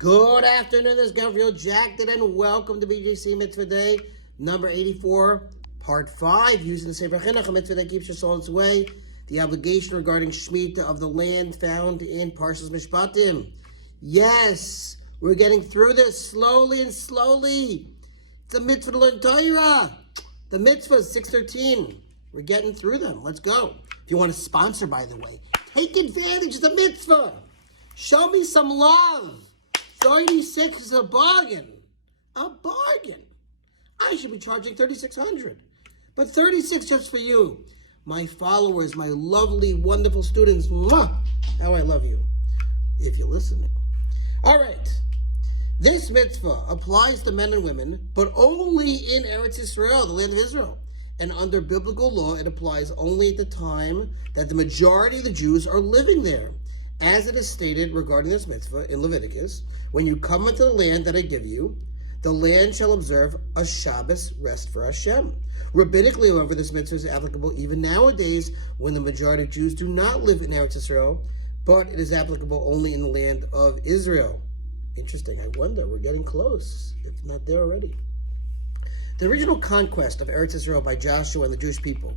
Good afternoon, this is Gabriel Jackson, and welcome to BJC Mitzvah Day, number 84, part 5, using the Sefer HaChinuch, a mitzvah that keeps your soul in its way, the obligation regarding Shemittah of the land found in Parshas Mishpatim. Yes, we're getting through this slowly and slowly. It's a mitzvah to learn Torah. The mitzvah is 613. We're getting through them. Let's go. If you want to sponsor, by the way, take advantage of the mitzvah. Show me some love. 36 is a bargain. A bargain. I should be charging $3,600. But 36 just for you. My followers, my lovely, wonderful students. Mwah! How I love you. If you're listening. All right. This mitzvah applies to men and women, but only in Eretz Yisrael, the land of Israel. And under biblical law, it applies only at the time that the majority of the Jews are living there. As it is stated regarding this mitzvah in Leviticus, when you come into the land that I give you, the land shall observe a Shabbos rest for Hashem. Rabbinically, however, this mitzvah is applicable even nowadays when the majority of Jews do not live in Eretz Yisrael, but it is applicable only in the land of Israel. Interesting. I wonder, we're getting close, if not there already. The original conquest of Eretz Yisrael by Joshua and the Jewish people,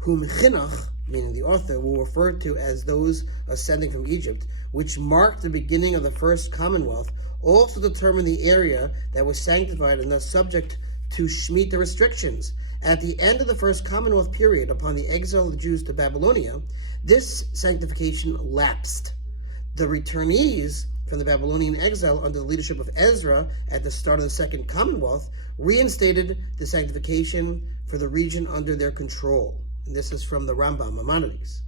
whom Chinuch, meaning the author, will refer to as those ascending from Egypt, which marked the beginning of the first Commonwealth, also determined the area that was sanctified and thus subject to Shemitah restrictions. At the end of the first Commonwealth period, upon the exile of the Jews to Babylonia, this sanctification lapsed. The returnees from the Babylonian exile under the leadership of Ezra at the start of the Second Commonwealth reinstated the sanctification for the region under their control. And this is from the Rambam, Maimonides.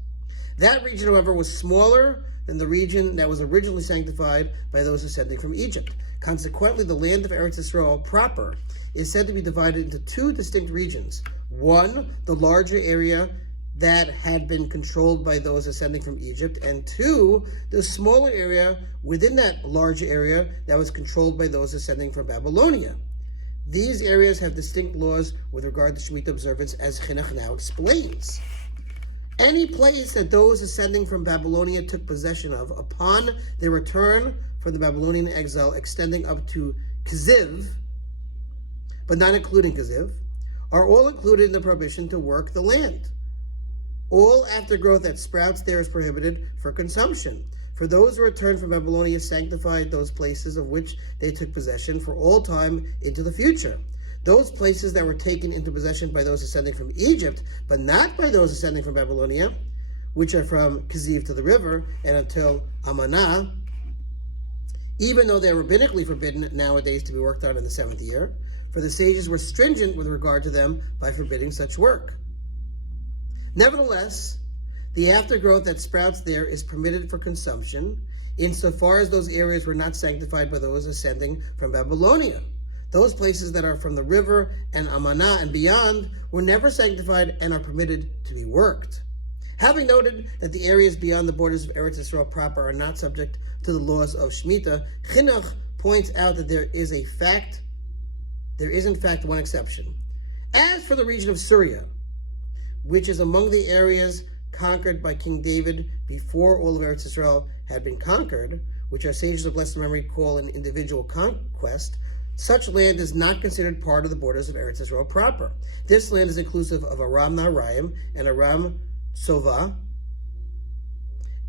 That region, however, was smaller than the region that was originally sanctified by those ascending from Egypt. Consequently, the land of Eretz Yisrael proper is said to be divided into two distinct regions. One, the larger area that had been controlled by those ascending from Egypt, and two, the smaller area within that larger area that was controlled by those ascending from Babylonia. These areas have distinct laws with regard to Shemitah observance, as Chinuch now explains. Any place that those ascending from Babylonia took possession of upon their return from the Babylonian exile, extending up to Keziv, but not including Keziv, are all included in the prohibition to work the land. All aftergrowth that sprouts there is prohibited for consumption. For those who returned from Babylonia sanctified those places of which they took possession for all time into the future. Those places that were taken into possession by those ascending from Egypt, but not by those ascending from Babylonia, which are from Keziv to the river and until Amanah, even though they are rabbinically forbidden nowadays to be worked on in the 7th year, for the sages were stringent with regard to them by forbidding such work. Nevertheless, the aftergrowth that sprouts there is permitted for consumption, insofar as those areas were not sanctified by those ascending from Babylonia. Those places that are from the river and Amanah and beyond were never sanctified and are permitted to be worked. Having noted that the areas beyond the borders of Eretz Yisrael proper are not subject to the laws of Shemitah, Chinuch points out that there is in fact one exception. As for the region of Syria, which is among the areas conquered by King David before all of Eretz Yisrael had been conquered, which our sages of blessed memory call an individual conquest, such land is not considered part of the borders of Eretz Yisrael proper. This land is inclusive of Aram Naharaim and Aram Sova,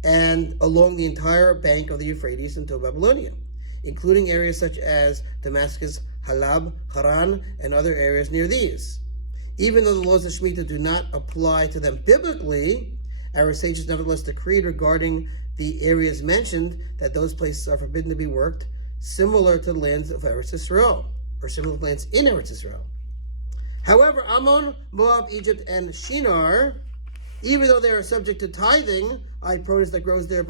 and along the entire bank of the Euphrates until Babylonia, including areas such as Damascus, Halab, Haran, and other areas near these. Even though the laws of Shemitah do not apply to them biblically, our sages nevertheless decreed regarding the areas mentioned that those places are forbidden to be worked, similar to the lands of Eretz Yisrael, or similar to lands in Eretz Yisrael. However, Ammon, Moab, Egypt, and Shinar, even though they are subject to tithing, produce that grows there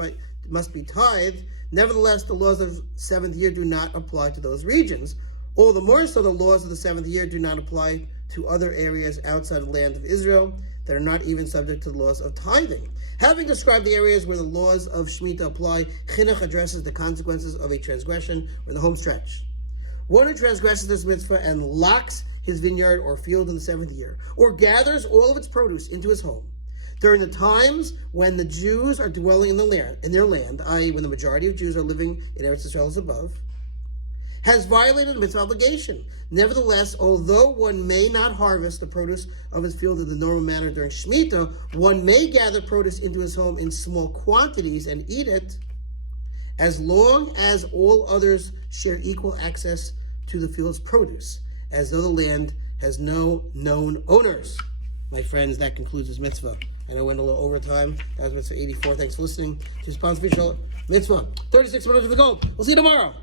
must be tithed, nevertheless the laws of the 7th year do not apply to those regions. All the more so the laws of the 7th year do not apply to other areas outside the land of Israel that are not even subject to the laws of tithing. Having described the areas where the laws of Shemitah apply, Chinuch addresses the consequences of a transgression in the home stretch. One who transgresses this mitzvah and locks his vineyard or field in the 7th year, or gathers all of its produce into his home, during the times when the Jews are dwelling in their land, i.e., when the majority of Jews are living in Eretz Israel as above, has violated the mitzvah obligation. Nevertheless, although one may not harvest the produce of his field in the normal manner during Shemitah, one may gather produce into his home in small quantities and eat it, as long as all others share equal access to the field's produce, as though the land has no known owners. My friends, that concludes this mitzvah. I know I went a little over time. That was mitzvah 84. Thanks for listening to Sponsor Mitzvah 36 minutes of the gold. We'll see you tomorrow.